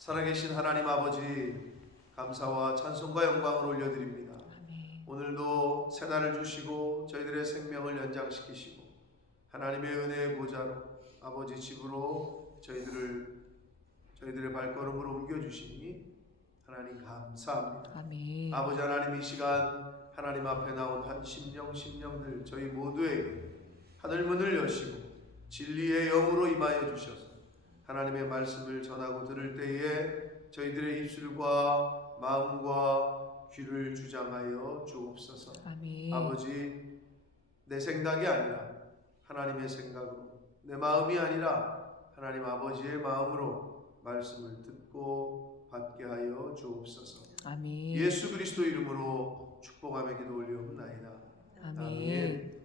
살아계신 하나님 아버지, 감사와 찬송과 영광을 올려드립니다. 아멘. 오늘도 새날을 주시고 저희들의 생명을 연장시키시고 하나님의 은혜의 보좌로 아버지 집으로 저희들의 발걸음을 옮겨주시니 하나님 감사합니다. 아멘. 아버지 하나님, 이 시간 하나님 앞에 나온 한 심령들 저희 모두에게 하늘문을 여시고 진리의 영으로 임하여 주셔서 하나님의 말씀을 전하고 들을 때에 저희들의 입술과 마음과 귀를 주장하여 주옵소서. 아멘. 아버지, 내 생각이 아니라 하나님의 생각으로, 내 마음이 아니라 하나님 아버지의 마음으로 말씀을 듣고 받게 하여 주옵소서. 아멘. 예수 그리스도 이름으로 축복하며 기도 올리옵나이다. 아멘.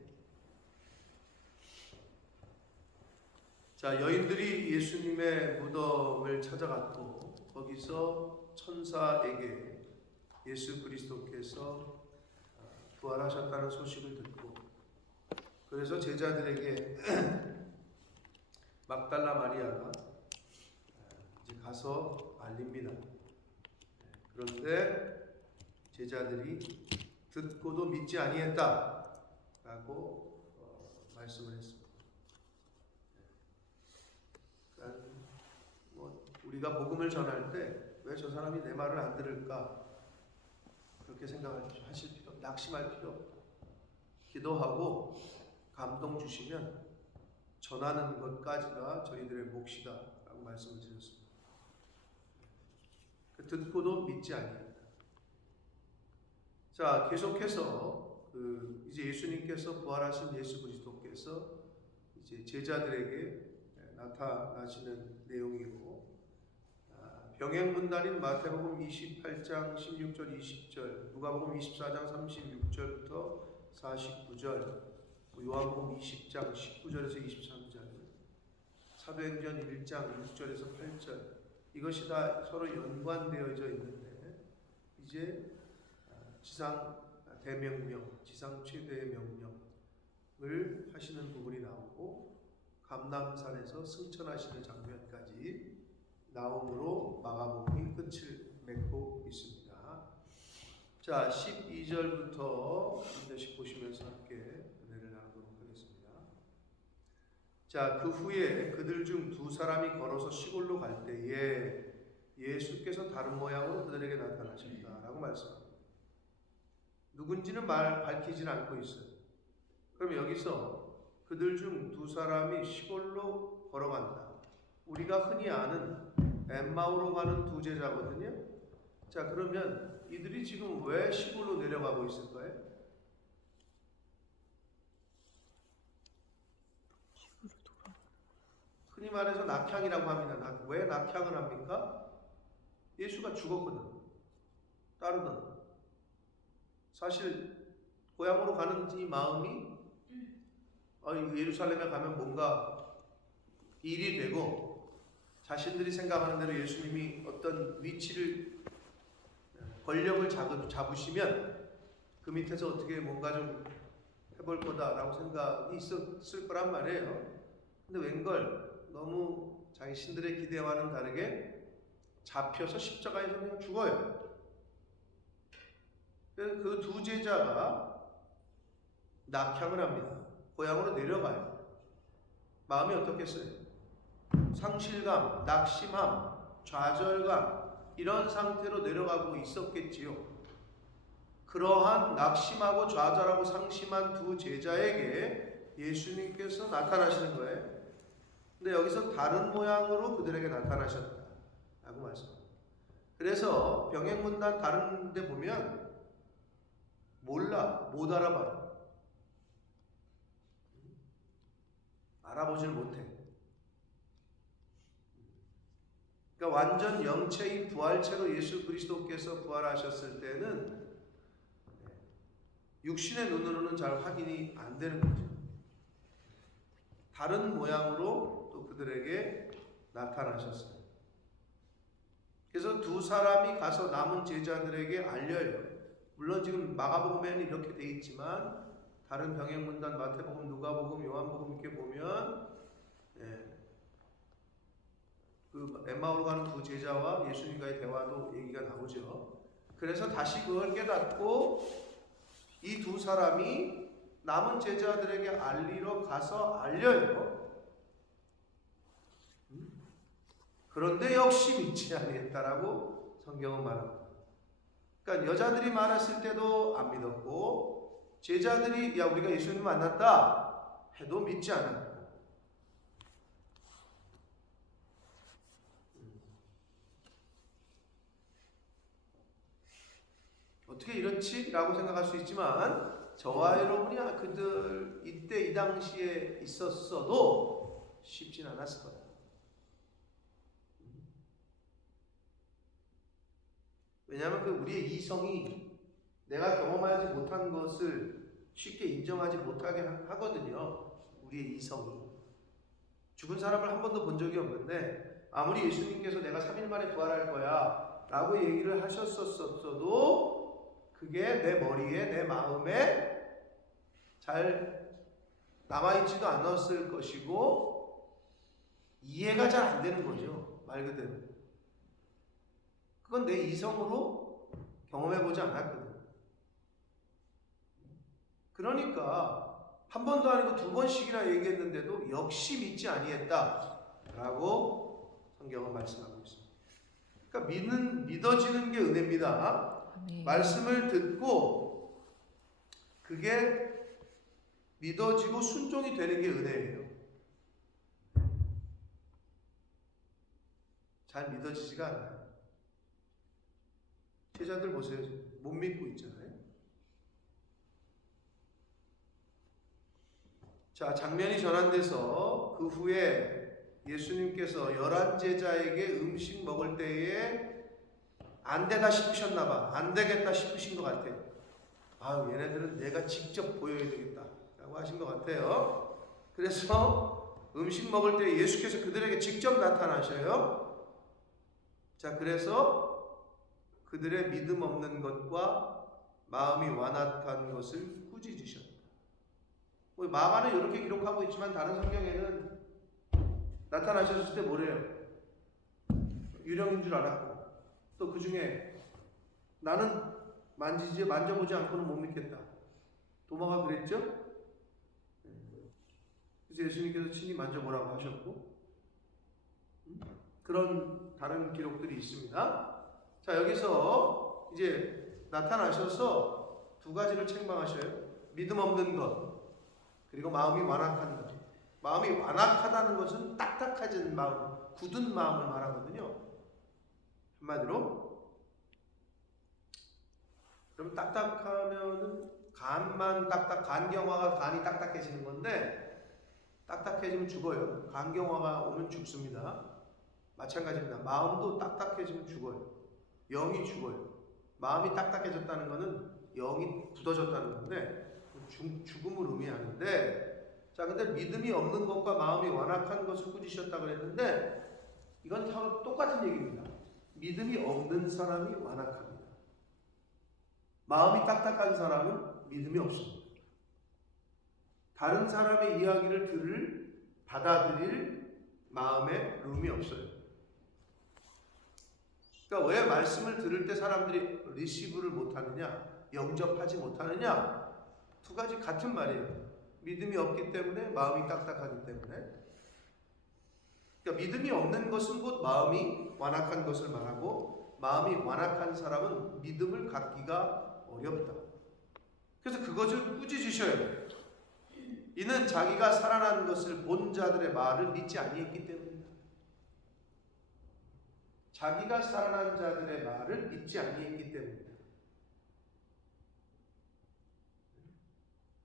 자, 여인들이 예수님의 무덤을 찾아갔고 거기서 천사에게 예수 그리스도께서 부활하셨다는 소식을 듣고, 그래서 제자들에게 막달라 마리아가 이제 가서 알립니다. 그런데 제자들이 듣고도 믿지 아니했다라고 말씀을 했습니다. 우리가 복음을 전할 때 왜 저 사람이 내 말을 안 들을까 그렇게 생각하실 필요, 낙심할 필요 없다. 기도하고 감동 주시면 전하는 것까지가 저희들의 몫이다라고 말씀을 드렸습니다. 듣고도 믿지 아니한다. 자, 계속해서 이제 예수님께서 부활하신 예수 그리스도께서 이제 제자들에게 나타나시는 내용이고, 병행문단인 마태복음 28장 16절 20절, 누가복음 24장 36절부터 49절, 요한복음 20장 19절에서 23절, 사도행전 1장 6절에서 8절, 이것이 다 서로 연관되어져 있는데 이제 지상 대명령, 지상 최대의 명령을 하시는 부분이 나오고 감람산에서 승천하시는 장면까지 나옴으로 마가복음이 끝을 맺고 있습니다. 자, 12절부터 한 절씩 보시면서 함께 은혜를 나누도록 하겠습니다. 자, 그 후에 그들 중 두 사람이 걸어서 시골로 갈 때에 예수께서 다른 모양으로 그들에게 나타나셨다라고 말씀합니다. 누군지는 밝히진 않고 있어요. 그럼 여기서 그들 중 두 사람이 시골로 걸어간다. 우리가 흔히 아는 엠마오로 가는 두 제자거든요. 자, 그러면 이들이 지금 왜 시골로 내려가고 있을까요? 흔히 말해서 낙향이라고 합니다. 왜 낙향을 합니까? 예수가 죽었거든. 따르던. 사실 고향으로 가는 이 마음이 예루살렘에 가면 뭔가 일이 되고 자신들이 생각하는 대로 예수님이 어떤 위치를, 권력을 잡으시면 그 밑에서 어떻게 뭔가 좀 해볼 거다라고 생각이 있었을 거란 말이에요. 근데 웬걸 너무 자신들의 기대와는 다르게 잡혀서 십자가에서 그냥 죽어요. 그 두 제자가 낙향을 합니다. 고향으로 내려가요. 마음이 어떻겠어요? 상실감, 낙심함, 좌절감, 이런 상태로 내려가고 있었겠지요. 그러한 낙심하고 좌절하고 상심한 두 제자에게 예수님께서 나타나시는 거예요. 근데 여기서 다른 모양으로 그들에게 나타나셨다라고 말씀합니다. 그래서 병행문단 다른 데 보면 못 알아봐요. 알아보질 못해. 그러니까 완전 영체인 부활체로 예수 그리스도께서 부활하셨을 때는 육신의 눈으로는 잘 확인이 안 되는 거죠. 다른 모양으로 또 그들에게 나타나셨어요. 그래서 두 사람이 가서 남은 제자들에게 알려요. 물론 지금 마가복음에는 이렇게 돼 있지만 다른 병행문단 마태복음, 누가복음, 요한복음 이렇게 보면 그 엠마오로 가는 두 제자와 예수님과의 대화도 얘기가 나오죠. 그래서 다시 그걸 깨닫고 이 두 사람이 남은 제자들에게 알리러 가서 알려요. 그런데 역시 믿지 아니했다라고 성경은 말합니다. 그러니까 여자들이 말했을 때도 안 믿었고 제자들이 야 우리가 예수님 만났다 해도 믿지 않았고 어떻게 이렇지? 라고 생각할 수 있지만 저와 여러분이 그들 이때 이 당시에 있었어도 쉽진 않았을 거예요. 왜냐하면 그 우리의 이성이 내가 경험하지 못한 것을 쉽게 인정하지 못하게 하거든요. 우리의 이성이. 죽은 사람을 한 번도 본 적이 없는데 아무리 예수님께서 내가 3일 만에 부활할 거야 라고 얘기를 하셨었어도 그게 내 머리에 내 마음에 잘 남아있지도 않았을 것이고 이해가 잘 안 되는 거죠. 말 그대로. 그건 내 이성으로 경험해보지 않았거든. 그러니까 한 번도 아니고 두 번씩이나 얘기했는데도 역시 믿지 아니했다 라고 성경은 말씀하고 있습니다. 그러니까 믿어지는 게 은혜입니다. 아멘. 말씀을 듣고 그게 믿어지고 순종이 되는 게 은혜예요. 잘 믿어지지가 않아요. 제자들 보세요. 못 믿고 있잖아요. 자, 장면이 전환돼서 그 후에 예수님께서 11제자에게 음식 먹을 때에 안 되다 싶으셨나 봐. 안 되겠다 싶으신 것 같아요. 아유, 얘네들은 내가 직접 보여야 되겠다 라고 하신 것 같아요. 그래서 음식 먹을 때 예수께서 그들에게 직접 나타나셔요. 자, 그래서 그들의 믿음 없는 것과 마음이 완악한 것을 꾸짖으셨다. 마가는 이렇게 기록하고 있지만 다른 성경에는 나타나셨을 때 뭐래요? 유령인 줄 알았고 또 그 중에 나는 만져보지 않고는 못 믿겠다. 도마가 그랬죠? 그래서 예수님께서 친히 만져보라고 하셨고 그런 다른 기록들이 있습니다. 자, 여기서 이제 나타나셔서 두 가지를 책망하셔요. 믿음 없는 것 그리고 마음이 완악한 것. 마음이 완악하다는 것은 딱딱해진 마음, 굳은 마음을 말하거든요. 한마디로 그럼 딱딱하면은 간경화가 간이 딱딱해지는 건데 딱딱해지면 죽어요. 간경화가 오면 죽습니다. 마찬가지입니다. 마음도 딱딱해지면 죽어요. 영이 죽어요. 마음이 딱딱해졌다는 것은 영이 굳어졌다는 건데 죽음을 의미하는데 자, 근데 믿음이 없는 것과 마음이 완악한 것을 꾸짖으셨다고 그랬는데 이건 서로 똑같은 얘기입니다. 믿음이 없는 사람이 완악합니다. 마음이 딱딱한 사람은 믿음이 없습니다. 다른 사람의 이야기를 받아들일 마음에 룸이 없어요. 그러니까 왜 말씀을 들을 때 사람들이 리시브를 못하느냐, 영접하지 못하느냐? 두 가지 같은 말이에요. 믿음이 없기 때문에, 마음이 딱딱하기 때문에. 그러니까 믿음이 없는 것은 곧 마음이 완악한 것을 말하고 마음이 완악한 사람은 믿음을 갖기가 어렵다. 그래서 그것을 꾸짖으셔요. 이는 자기가 살아난 것을 본 자들의 말을 믿지 아니했기 때문이다. 자기가 살아난 자들의 말을 믿지 아니했기 때문이다.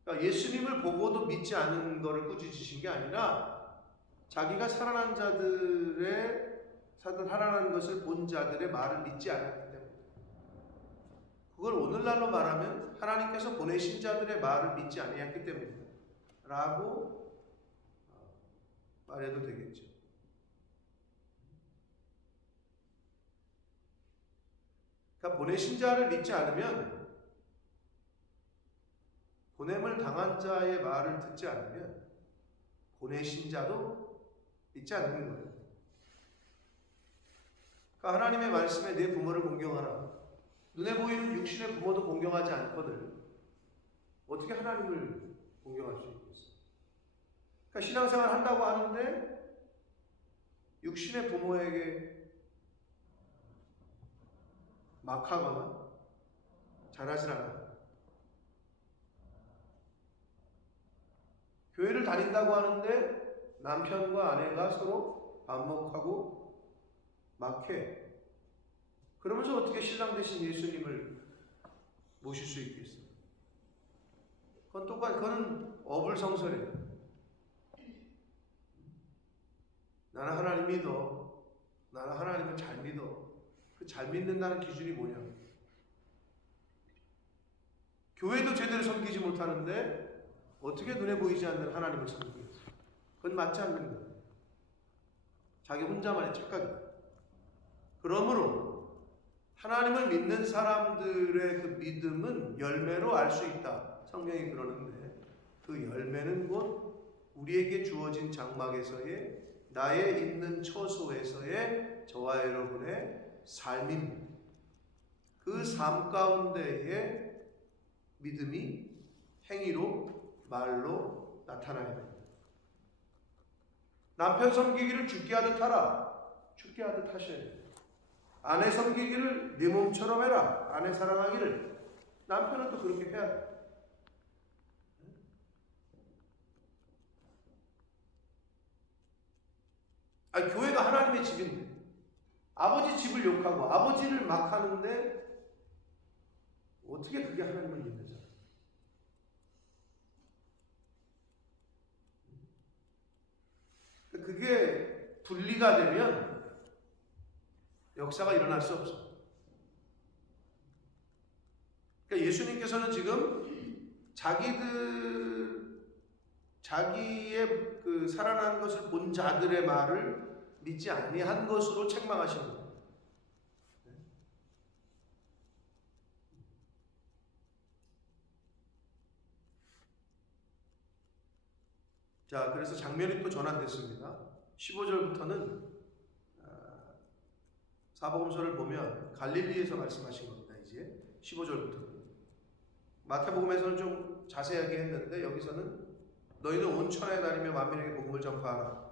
그러니까 예수님을 보고도 믿지 않은 것을 꾸짖으신 게 아니라 자기가 살아난 것을 본 자들의 말을 믿지 않았기 때문이다. 그걸 오늘날로 말하면 하나님께서 보내신 자들의 말을 믿지 아니했기 때문이다. 라고 말해도 되겠죠. 그러니까 보내신 자를 믿지 않으면 보냄을 당한 자의 말을 듣지 않으면 보내신 자도 믿지 않는 거예요. 그러니까 하나님의 말씀에 내 부모를 공경하라. 눈에 보이는 육신의 부모도 공경하지 않거든. 어떻게 하나님을 공경할 수 있겠어? 그러니까 신앙생활 한다고 하는데 육신의 부모에게 막하거나 잘하질 않아. 교회를 다닌다고 하는데 남편과 아내가 서로 반목하고 막해. 그러면서 어떻게 신랑 대신 예수님을 모실 수 있겠어요? 그건 어불성설이에요. 나는 하나님 믿어. 나는 하나님을 잘 믿어. 그 잘 믿는다는 기준이 뭐냐? 교회도 제대로 섬기지 못하는데 어떻게 눈에 보이지 않는 하나님을 섬기겠어요? 그건 맞지 않는 거예요. 자기 혼자만의 착각이다. 그러므로 하나님을 믿는 사람들의 그 믿음은 열매로 알 수 있다. 성경이 그러는데 그 열매는 곧 우리에게 주어진 장막에서의 나의 있는 처소에서의 저와 여러분의 삶입니다. 그 삶 가운데에 믿음이 행위로 말로 나타나야 됩니다. 남편 섬기기를 죽게 하듯 하라. 죽게 하듯 하셔야 돼요. 아내 섬기기를 네 몸처럼 해라. 아내 사랑하기를. 남편은 또 그렇게 해야 돼. 교회가 하나님의 집인데 아버지 집을 욕하고 아버지를 막 하는데 어떻게 그게 하나님을 믿는 사람? 그게 분리가 되면 역사가 일어날 수 없어. 그러니까 예수님께서는 지금 자기의 그 살아난 것을 본 자들의 말을 믿지 아니한 것으로 책망하시는 거예요. 자, 그래서 장면이 또 전환됐습니다. 15절부터는 사복음서를 보면 갈릴리에서 말씀하신 겁니다. 이제 15절부터는 마태복음에서는 좀 자세하게 했는데 여기서는 너희는 온 천하에 다니며 만민에게 복음을 전파하라.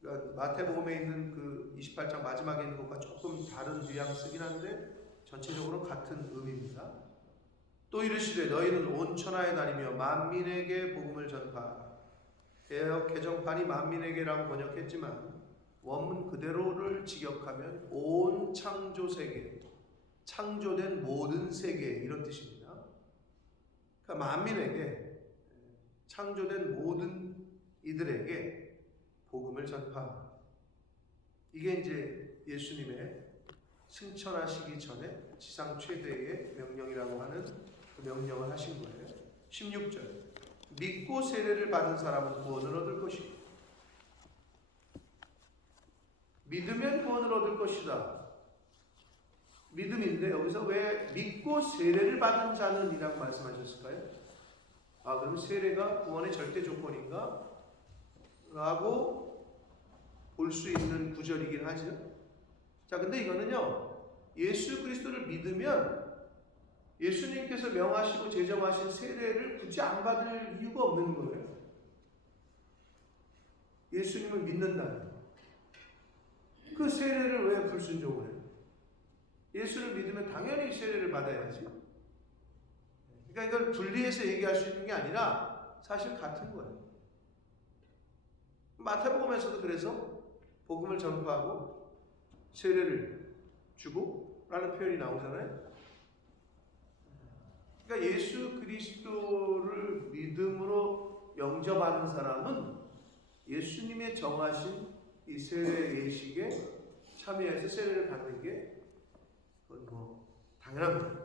그러니까 마태복음에 있는 그 28장 마지막에 있는 것과 조금 다른 뉘앙스긴 한데 전체적으로 같은 의미입니다. 또 이르시되 너희는 온 천하에 다니며 만민에게 복음을 전파하라. 개역 개정판이 만민에게라고 번역했지만 원문 그대로를 직역하면 온 창조 세계, 창조된 모든 세계 이런 뜻입니다. 그러니까 만민에게, 창조된 모든 이들에게 복음을 전파하라. 이게 이제 예수님의 승천하시기 전에 지상 최대의 명령이라고 하는 그 명령을 하신 거예요. 16절 믿고 세례를 받은 사람은 구원을 얻을 것이고 믿으면 구원을 얻을 것이다. 믿음인데 여기서 왜 믿고 세례를 받은 자는 이라고 말씀하셨을까요? 그럼 세례가 구원의 절대 조건인가? 라고 볼 수 있는 구절이긴 하죠. 자, 근데 이거는요, 예수 그리스도를 믿으면 예수님께서 명하시고 제정하신 세례를 굳이 안 받을 이유가 없는 거예요. 예수님을 믿는다는 그 세례를 왜 불순종을 해요? 예수를 믿으면 당연히 세례를 받아야지. 그러니까 이걸 분리해서 얘기할 수 있는 게 아니라 사실 같은 거예요. 마태복음에서도 그래서 복음을 전파하고 세례를 주고 라는 표현이 나오잖아요. 그러니까 예수 그리스도를 믿음으로 영접하는 사람은 예수님의 정하신 이 세례 예식에 참여해서 세례를 받는 게 그건 뭐 당연합니다.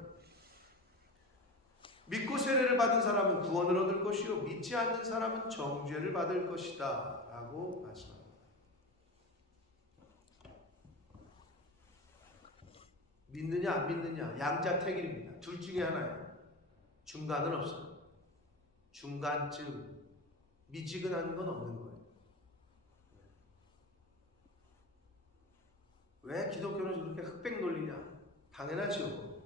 믿고 세례를 받은 사람은 구원을 얻을 것이요 믿지 않는 사람은 정죄를 받을 것이다 라고 말씀합니다. 믿느냐 안 믿느냐 양자택일입니다. 둘 중에 하나예요. 중간은 없어요. 중간쯤 미지근한 건 없는 거예요. 왜 기독교는 그렇게 흑백 논리냐? 당연하죠.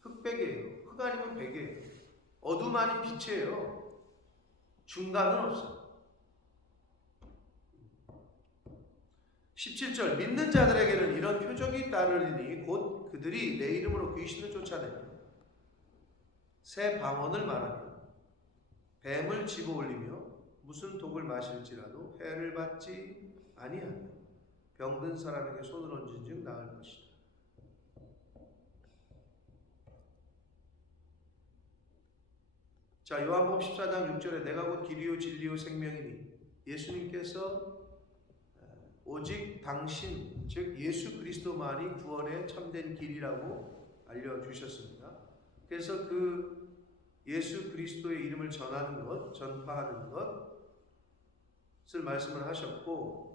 흑백이에요. 흑 아니면 백이에요. 어둠 아닌 빛이에요. 중간은 없어요. 17절 믿는 자들에게는 이런 표적이 따르리니 곧 그들이 내 이름으로 귀신을 쫓아내며 새 방언을 말하며 뱀을 집어올리며 무슨 독을 마실지라도 해를 받지 아니하며 병든 사람에게 손을 얹은즉 나을 것이다. 자, 요한복음 14장 6절에 내가 곧 길이요 진리요 생명이니 예수님께서 오직 당신 즉 예수 그리스도만이 구원의 참된 길이라고 알려주셨습니다. 그래서 그 예수 그리스도의 이름을 전하는 것, 전파하는 것을 말씀을 하셨고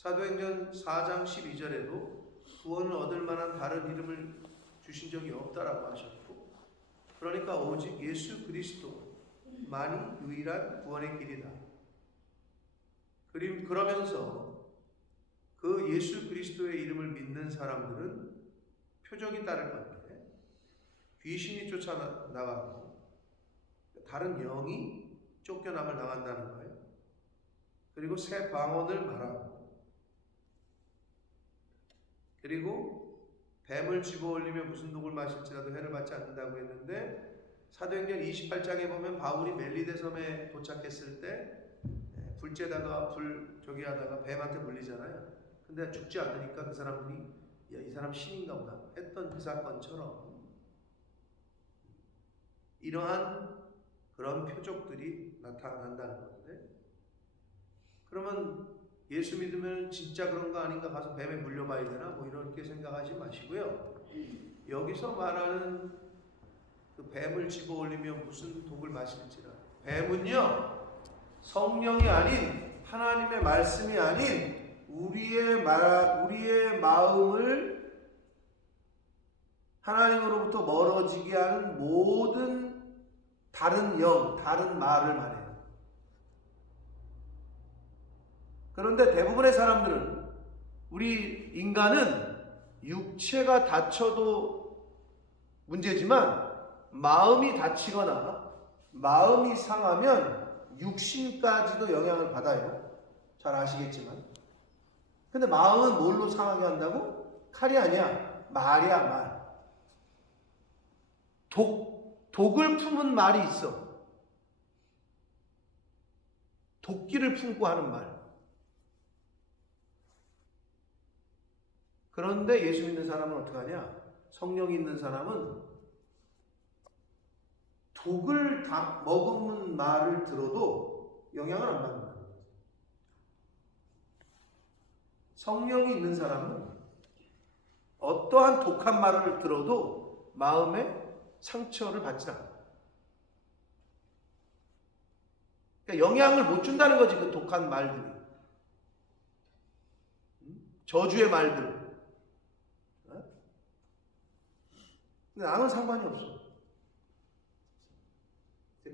사도행전 4장 12절에도 구원을 얻을 만한 다른 이름을 주신 적이 없다라고 하셨고 그러니까 오직 예수 그리스도만이 유일한 구원의 길이다. 그러면서 그 예수 그리스도의 이름을 믿는 사람들은 표적이 따를 건데 귀신이 쫓아나가고 다른 영이 쫓겨남을 당한다는 거예요. 그리고 새 방언을 말하고 그리고 뱀을 집어올리며 무슨 독을 마실지라도 해를 받지 않는다고 했는데 사도행전 28장에 보면 바울이 멜리데 섬에 도착했을 때 불째다가 저기 하다가 뱀한테 물리잖아요. 근데 죽지 않으니까 그 사람들이 야, 이 사람 신인가 보다 했던 그 사건처럼 이러한 그런 표적들이 나타난다는 건데 그러면 예수 믿으면 진짜 그런 거 아닌가 가서 뱀에 물려봐야 되나 뭐 이렇게 생각하지 마시고요. 여기서 말하는 그 뱀을 집어올리며 무슨 독을 마실지라 뱀은요 성령이 아닌 하나님의 말씀이 아닌 우리의 마음을 하나님으로부터 멀어지게 하는 모든 다른 영, 다른 말을 말해요. 그런데 대부분의 사람들은 우리 인간은 육체가 다쳐도 문제지만 마음이 다치거나 마음이 상하면 육신까지도 영향을 받아요. 잘 아시겠지만. 근데 마음은 뭘로 상하게 한다고? 칼이 아니야. 말이야, 말. 독을 품은 말이 있어. 도끼를 품고 하는 말. 그런데 예수 믿는 사람은 어떻게 하냐? 성령이 있는 사람은 독을 다 머금은 말을 들어도 영향을 안 받는다. 성령이 있는 사람은 어떠한 독한 말을 들어도 마음에 상처를 받지 않아. 그러니까 영향을 못 준다는 거지, 그 독한 말들이. 저주의 말들. 근데 나는 상관이 없어.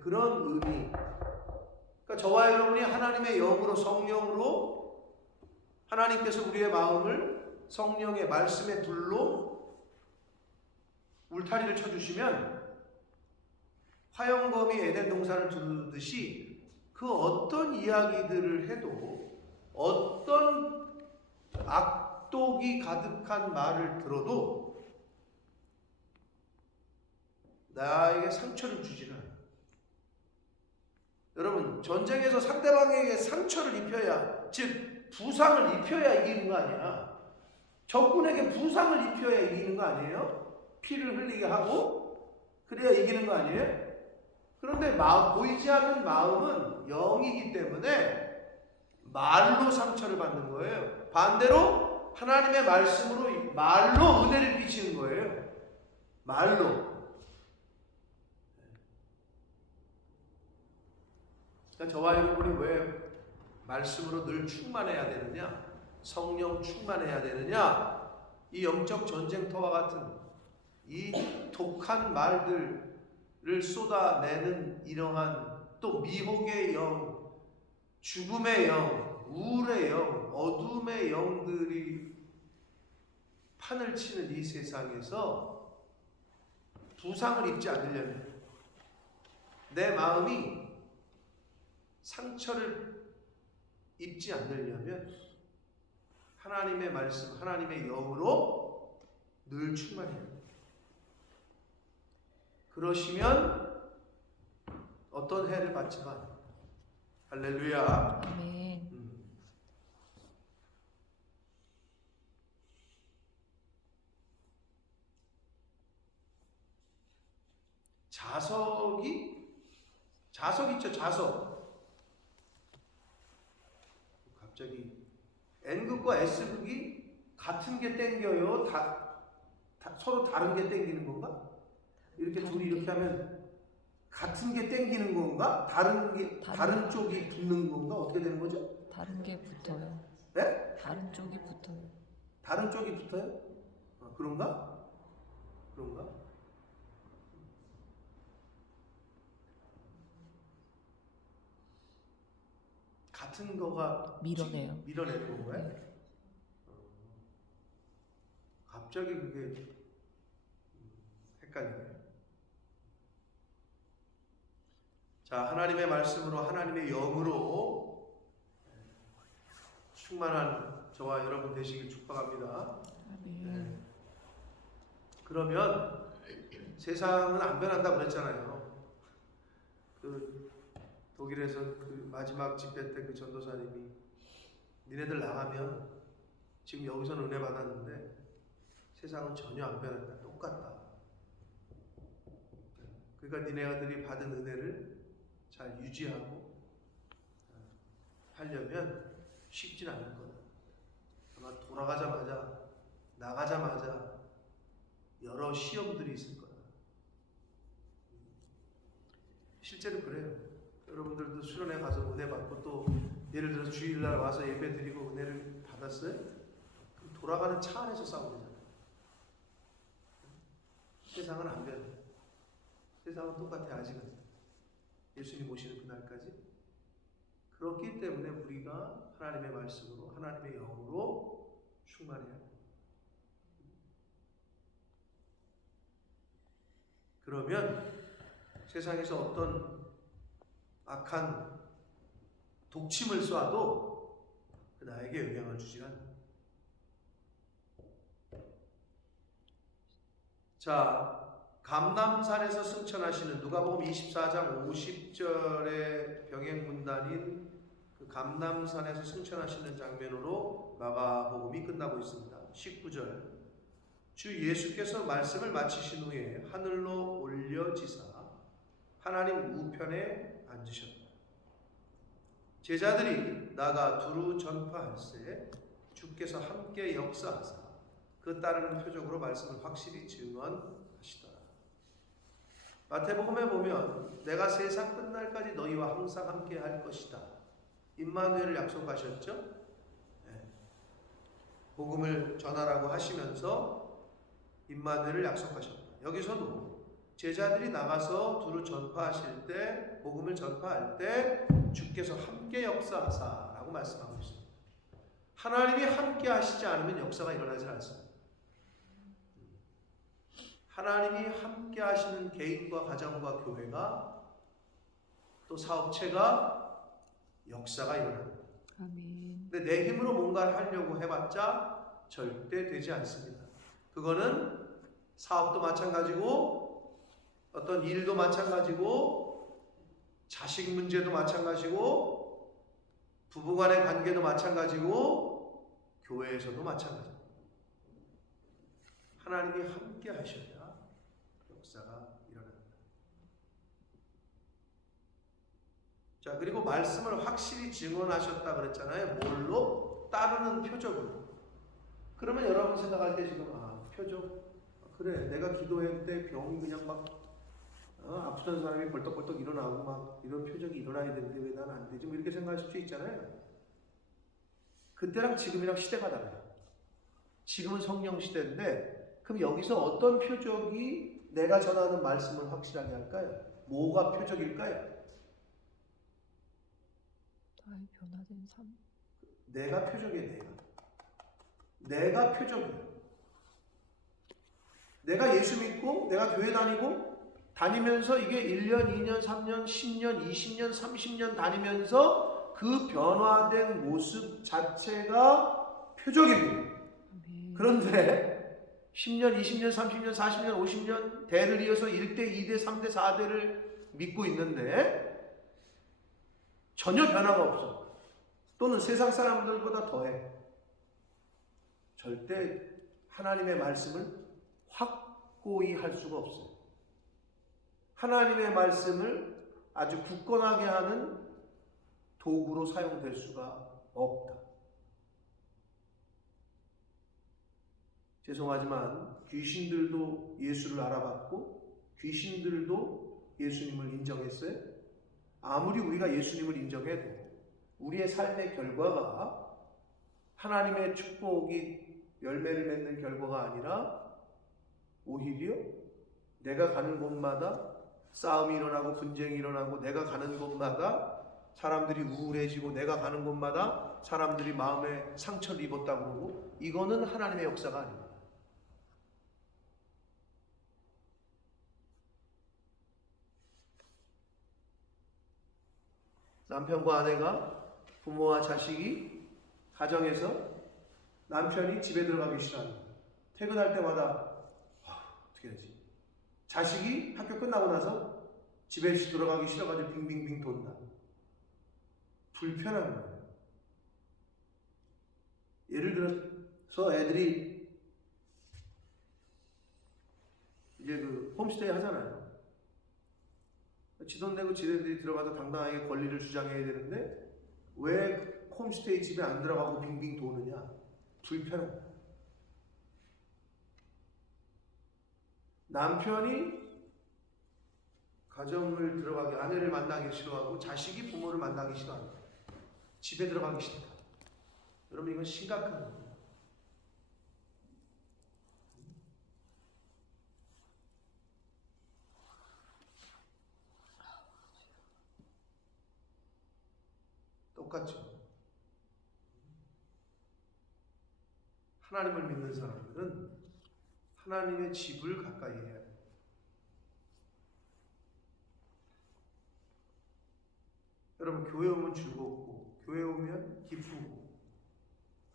그런 의미. 그러니까 저와 여러분이 하나님의 영으로 성령으로 하나님께서 우리의 마음을 성령의 말씀의 불로 울타리를 쳐주시면 화영검이 에덴 동산을 두르듯이 그 어떤 이야기들을 해도 어떤 악독이 가득한 말을 들어도 나에게 상처를 주지는 않아요. 여러분 전쟁에서 상대방에게 상처를 입혀야 즉 부상을 입혀야 이기는 거 아니야. 적군에게 부상을 입혀야 이기는 거 아니에요? 피를 흘리게 하고 그래야 이기는 거 아니에요? 그런데 보이지 않는 마음은 영이기 때문에 말로 상처를 받는 거예요. 반대로 하나님의 말씀으로 말로 은혜를 끼치는 거예요. 말로. 그러니까 저와 여러분이 왜 말씀으로 늘 충만해야 되느냐? 성령 충만해야 되느냐? 이 영적 전쟁터와 같은 이 독한 말들을 쏟아내는 이러한 또 미혹의 영, 죽음의 영, 우울의 영, 어둠의 영들이 판을 치는 이 세상에서 부상을 입지 않으려면, 내 마음이 상처를 입지 않으려면 하나님의 말씀, 하나님의 영으로 늘 충만해야 돼요. 그러시면 어떤 해를 받지만, 할렐루야. 아멘. 자석 있죠, 자석. 갑자기 N극과 S극이 같은 게 땡겨요? 서로 다른 게 땡기는 건가? 이렇게 둘이 이렇게 하면 같은 게 땡기는 건가? 다른 쪽이 붙는 건가? 어떻게 되는 거죠? 다른 게 붙어요. 네? 다른 쪽이 붙어요. 다른 쪽이 붙어요? 그런가? 같은 거가 밀어내는 건가요? 네. 갑자기 그게 헷갈리네요. 자, 하나님의 말씀으로, 하나님의 영으로 충만한 저와 여러분 되시길 축복합니다. 아멘. 그러면 세상은 안 변한다 그랬잖아요. 그 독일에서 그 마지막 집회 때 그 전도사님이 니네들 나가면 지금 여기서는 은혜 받았는데 세상은 전혀 안 변한다. 똑같다. 그러니까 니네들이 받은 은혜를 잘 유지하고 하려면 쉽진 않을 거다. 아마 나가자마자 여러 시험들이 있을 거다. 실제로 그래요. 여러분들도 수련회 가서 은혜 받고 또 예를 들어서 주일날 와서 예배 드리고 은혜를 받았어요? 그럼 돌아가는 차 안에서 싸우잖아요. 세상은 안 변해. 세상은 똑같아. 아직은 예수님 오시는 그날까지. 그렇기 때문에 우리가 하나님의 말씀으로, 하나님의 영으로 충만해야 합니다. 그러면 세상에서 어떤 악한 독침을 쏴도 나에게 영향을 주지 않는다. 자, 감람산에서 승천하시는 누가복음 24장 50절의 병행문단인 그 감람산에서 승천하시는 장면으로 마가복음이 끝나고 있습니다. 19절, 주 예수께서 말씀을 마치신 후에 하늘로 올려지사 하나님 우편에 앉으셨다. 제자들이 나가 두루 전파할세 주께서 함께 역사하사 그 따르는 표적으로 말씀을 확실히 증언하시더라. 마태복음에 보면 내가 세상 끝날까지 너희와 항상 함께 할 것이다. 임마누엘을 약속하셨죠? 네. 복음을 전하라고 하시면서 임마누엘을 약속하셨다. 여기서도 제자들이 나가서 두루 전파하실 때, 복음을 전파할 때 주께서 함께 역사하사라고 말씀하고 있습니다. 하나님이 함께 하시지 않으면 역사가 일어나지 않습니다. 하나님이 함께 하시는 개인과 가정과 교회가 또 사업체가 역사가 일어납니다. 아멘. 근데 내 힘으로 뭔가를 하려고 해봤자 절대 되지 않습니다. 그거는 사업도 마찬가지고 어떤 일도 마찬가지고 자식 문제도 마찬가지고 부부간의 관계도 마찬가지고 교회에서도 마찬가지입니다. 하나님이 함께 하셔야 역사가 일어납니다. 자, 그리고 말씀을 확실히 증언하셨다 그랬잖아요. 뭘로? 따르는 표적으로. 그러면 여러분 생각할 때 지금 표적? 그래, 내가 기도할 때 병이 그냥 막 아프던 사람이 벌떡벌떡 일어나고 막 이런 표적이 일어나야 되는데 왜 난 안 되지? 뭐 이렇게 생각하실 수 있잖아요. 그때랑 지금이랑 시대가 달라요. 지금은 성령 시대인데 그럼 여기서 어떤 표적이 내가 전하는 말씀을 확실하게 할까요? 뭐가 표적일까요? 나의 변화된 삶. 내가 표적이에요. 내가 표적이에요. 내가 예수 믿고 내가 교회 다니면서 이게 1년, 2년, 3년, 10년, 20년, 30년 다니면서 그 변화된 모습 자체가 표적입니다. 아멘. 그런데 10년, 20년, 30년, 40년, 50년 대를 이어서 1대, 2대, 3대, 4대를 믿고 있는데 전혀 변화가 없어. 또는 세상 사람들보다 더해. 절대 하나님의 말씀을 확고히 할 수가 없어요. 하나님의 말씀을 아주 굳건하게 하는 도구로 사용될 수가 없다. 죄송하지만 귀신들도 예수를 알아봤고 귀신들도 예수님을 인정했어요. 아무리 우리가 예수님을 인정해도 우리의 삶의 결과가 하나님의 축복이 열매를 맺는 결과가 아니라 오히려 내가 가는 곳마다 싸움이 일어나고 분쟁이 일어나고 내가 가는 곳마다 사람들이 우울해지고 내가 가는 곳마다 사람들이 마음에 상처를 입었다고 그러고 이거는 하나님의 역사가 아닙니다. 남편과 아내가 부모와 자식이 가정에서 남편이 집에 들어가기 싫어합니다. 퇴근할 때마다 어떻게 되지? 자식이 학교 끝나고 나서 집에 들어가기 싫어가지고 빙빙빙 돈다. 불편한 거예요. 예를 들어서 애들이 이제 그 홈스테이 하잖아요. 지돈 내고 지네들이 들어가서 당당하게 권리를 주장해야 되는데 왜 홈스테이 집에 안 들어가고 빙빙 도느냐? 불편한 거예요. 남편이 가정을 들어가기, 아내를 만나기 싫어하고 자식이 부모를 만나기 싫어합니다. 집에 들어가기 싫다. 여러분 이건 심각한 겁니다. 똑같죠. 하나님을 믿는 사람들은 하나님의 집을 가까이 해야 돼요. 여러분 교회 오면 즐겁고 교회 오면 기쁘고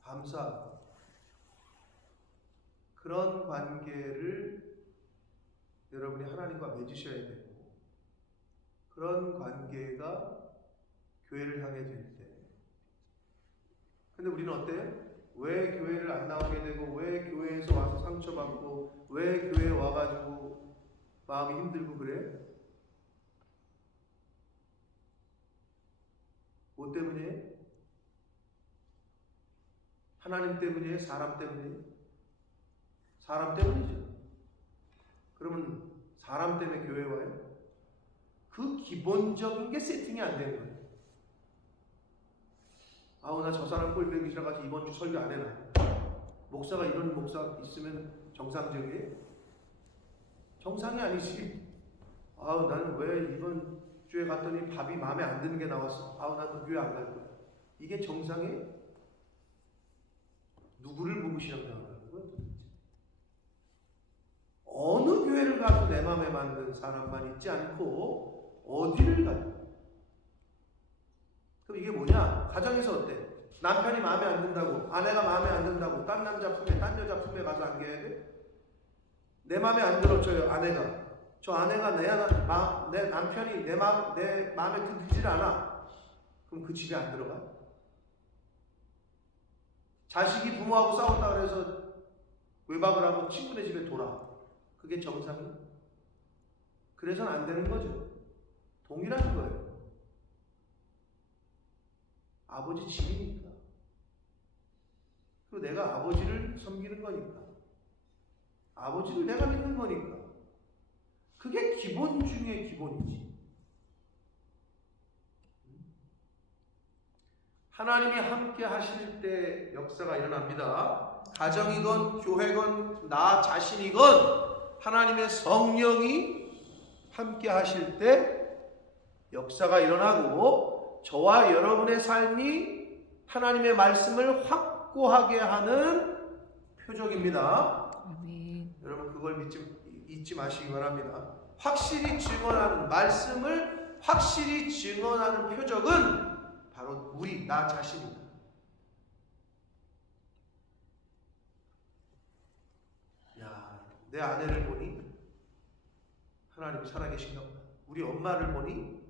감사하고 그런 관계를 여러분이 하나님과 맺으셔야 되고 그런 관계가 교회를 향해 될 때 근데 우리는 어때요? 왜 교회를 안 나오게 되고 왜 교회에서 와서 상처받고 왜 교회에 와가지고 마음이 힘들고 그래? 뭐 때문이에요? 하나님 때문이에요? 사람 때문이에요? 사람 때문이죠. 그러면 사람 때문에 교회 와요? 그 기본적인 게 세팅이 안 되는 거예요. 아우 나 저 사람 꼴보기 싫어가지고 이번 주 설교 안 해놔. 목사가 이런 목사 있으면 정상적이에요? 정상이 아니지. 아우 나는 왜 이번 주에 갔더니 밥이 마음에 안 드는 게 나왔어. 아우 난 그 교회 안 갈 거야. 이게 정상이에요? 누구를 보고 신앙생활하는 거야 도대체? 어느 교회를 가도 내 마음에 맞는 사람만 있지 않고 어디를 가도 그럼 이게 뭐냐? 가정에서 어때? 남편이 마음에 안 든다고, 아내가 마음에 안 든다고, 딴 남자 품에, 딴 여자 품에 가서 안겨야 돼? 내 마음에 안 들어, 저 아내가. 저 아내가 내 남편이 내 마음에 들질 않아. 그럼 그 집에 안 들어가? 자식이 부모하고 싸웠다 그래서 외박을 하고 친구네 집에 돌아. 그게 정상이야? 그래서는 안 되는 거죠. 동일한 거예요. 아버지 집이니까. 그리고 내가 아버지를 섬기는 거니까. 아버지를 내가 믿는 거니까. 그게 기본 중에 기본이지. 하나님이 함께 하실 때 역사가 일어납니다. 가정이건 교회건 나 자신이건 하나님의 성령이 함께 하실 때 역사가 일어나고 저와 여러분의 삶이 하나님의 말씀을 확고하게 하는 표적입니다. 아멘. 여러분 그걸 잊지 마시기 바랍니다. 확실히 증언하는 말씀을 확실히 증언하는 표적은 바로 나 자신입니다. 야, 내 아내를 보니 하나님이 살아계신가 보다. 우리 엄마를 보니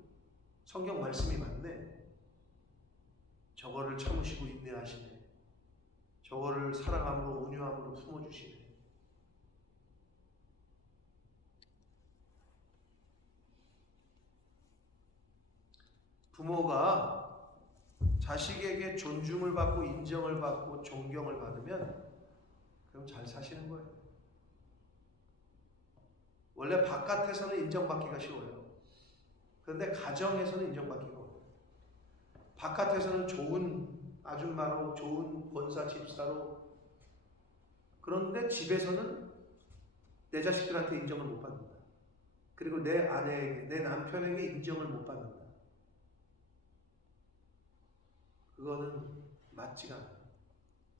성경 말씀이 맞네. 저거를 참으시고 인내하시네. 저거를 사랑함으로 온유함으로 품어주시네. 부모가 자식에게 존중을 받고 인정을 받고 존경을 받으면 그럼 잘 사시는 거예요. 원래 바깥에서는 인정받기가 쉬워요. 그런데 가정에서는 인정받기가 어려워요. 바깥에서는 좋은 아줌마로 좋은 권사 집사로, 그런데 집에서는 내 자식들한테 인정을 못 받는다. 그리고 내 아내에게 내 남편에게 인정을 못 받는다. 그거는 맞지가 않아요.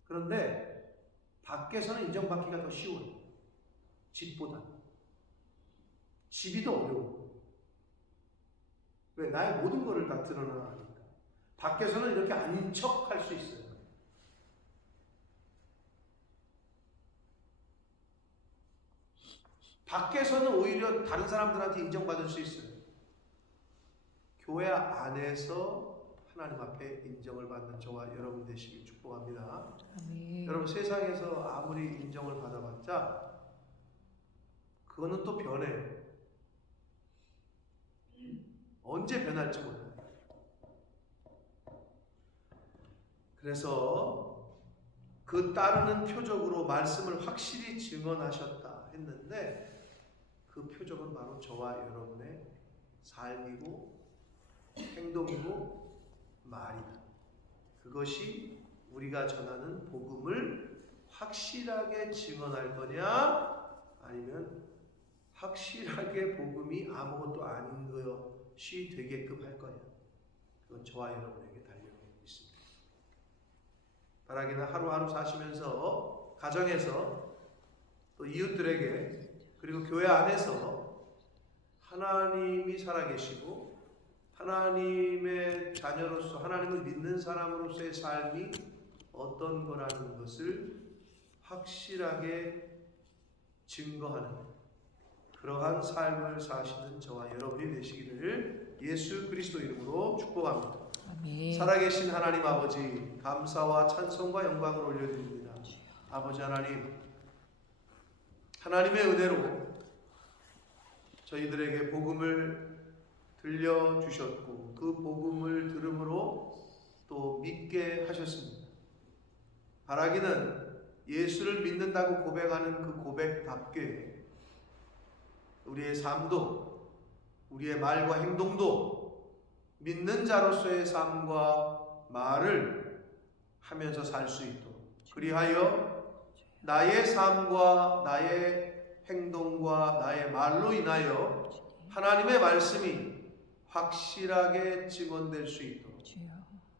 그런데 밖에서는 인정받기가 더 쉬워요. 집보다. 집이 더 어려워. 왜? 나의 모든 거를 다 드러나니까. 밖에서는 이렇게 아닌 척 할 수 있어요. 밖에서는 오히려 다른 사람들한테 인정받을 수 있어요. 교회 안에서 하나님 앞에 인정을 받는 저와 여러분 되시길 축복합니다. 아멘. 여러분 세상에서 아무리 인정을 받아봤자 그거는 또 변해. 언제 변할지 몰라요. 그래서 그 따르는 표적으로 말씀을 확실히 증언하셨다 했는데 그 표적은 바로 저와 여러분의 삶이고 행동이고 말이다. 그것이 우리가 전하는 복음을 확실하게 증언할 거냐, 아니면 확실하게 복음이 아무것도 아닌 것이 되게끔 할 거냐. 그건 저와 여러분에게 달려 있습니다. 바라기는 하루하루 사시면서 가정에서 또 이웃들에게 그리고 교회 안에서 하나님이 살아계시고 하나님의 자녀로서 하나님을 믿는 사람으로서의 삶이 어떤 거라는 것을 확실하게 증거하는 그러한 삶을 사시는 저와 여러분이 되시기를 예수 그리스도 이름으로 축복합니다. 아멘. 살아계신 하나님 아버지, 감사와 찬송과 영광을 올려드립니다. 아버지 하나님, 하나님의 은혜로 저희들에게 복음을 들려주셨고 그 복음을 들음으로 또 믿게 하셨습니다. 바라기는 예수를 믿는다고 고백하는 그 고백답게 우리의 삶도 우리의 말과 행동도 믿는 자로서의 삶과 말을 하면서 살 수 있도록, 그리하여 나의 삶과 나의 행동과 나의 말로 인하여 하나님의 말씀이 확실하게 증언될 수 있도록,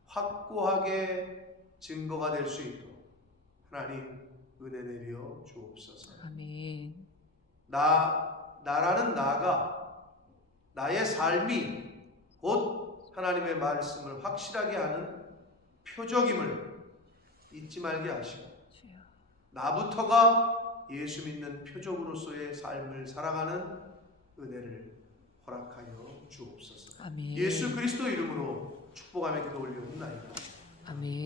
확고하게 증거가 될 수 있도록 하나님 은혜 내려 주옵소서. 아멘. 나라는 나가 나의 삶이 곧 하나님의 말씀을 확실하게 하는 표적임을 잊지 말게 하시고 나부터가 예수 믿는 표적으로서의 삶을 살아가는 은혜를 허락하여 주옵소서. 아멘. 예수 그리스도 이름으로 축복하며 기도 올리옵나이다. 아멘.